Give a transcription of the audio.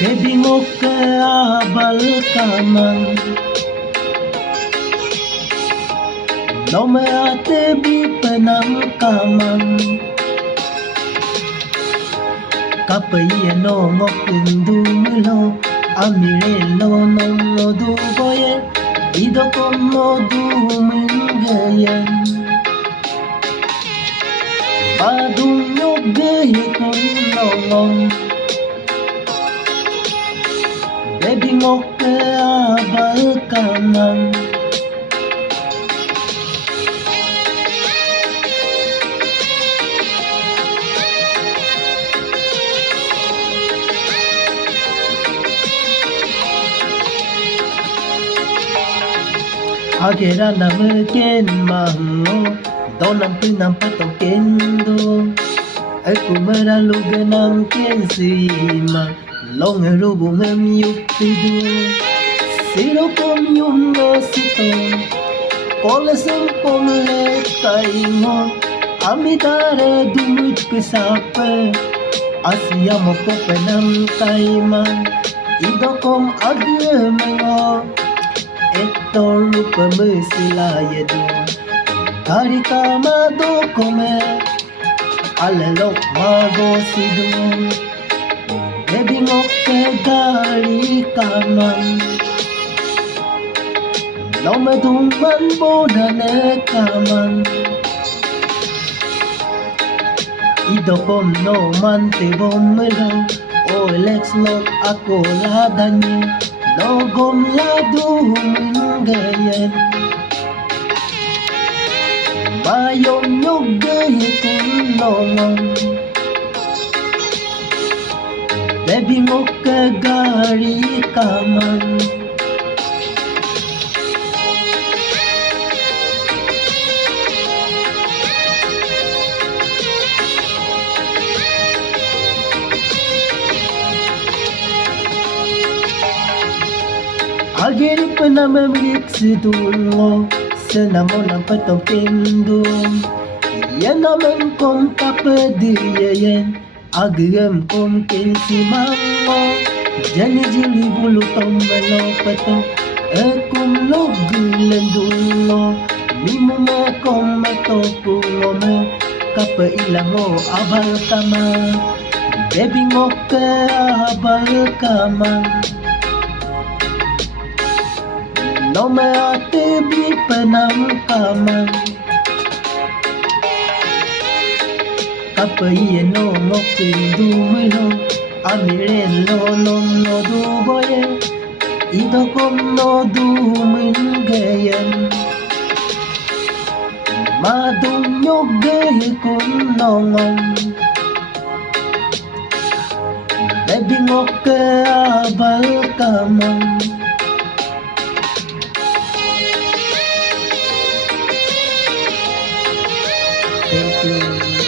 Baby ngok ke abal kaman no me ate bi penam kaman kapai no ngok pindu mulo amire lo no du boye ido como du mingayen badung yoge kon long baby ngok ke abal kaman agera nam ken mango donam pinam pato kendo aku meraluga nam ken sima long rubungam yupidu siro kom yungo sito kolasam kom le kaimo amidare dumut kesapa asia mo ko penam kaiman ido kom agmengo eto rupa mesilaya do karika mado kome alelok mago sido baby ngok ke gari kaman no me dumban bodane kaman ido kom no man te bomelo o lex lok ako ladanye no gom ladu mingayen bayon yoge tulongan baby ngok ke gari kaman ageri penama miksi dulu senamo nampak topendum yan naman kom kapediyen agam kom kensi mango jani jili bulu tombalo pato ekum logulen dulu mimu me kom meto pulome kapa ilango abal kama baby ngok ke abal kama no me ate bi penam kaman kapai no ngok pindu mulo amire lo no du boye ido kom no du mingayen madung yoge kon nongon baby ngok ke abal kaman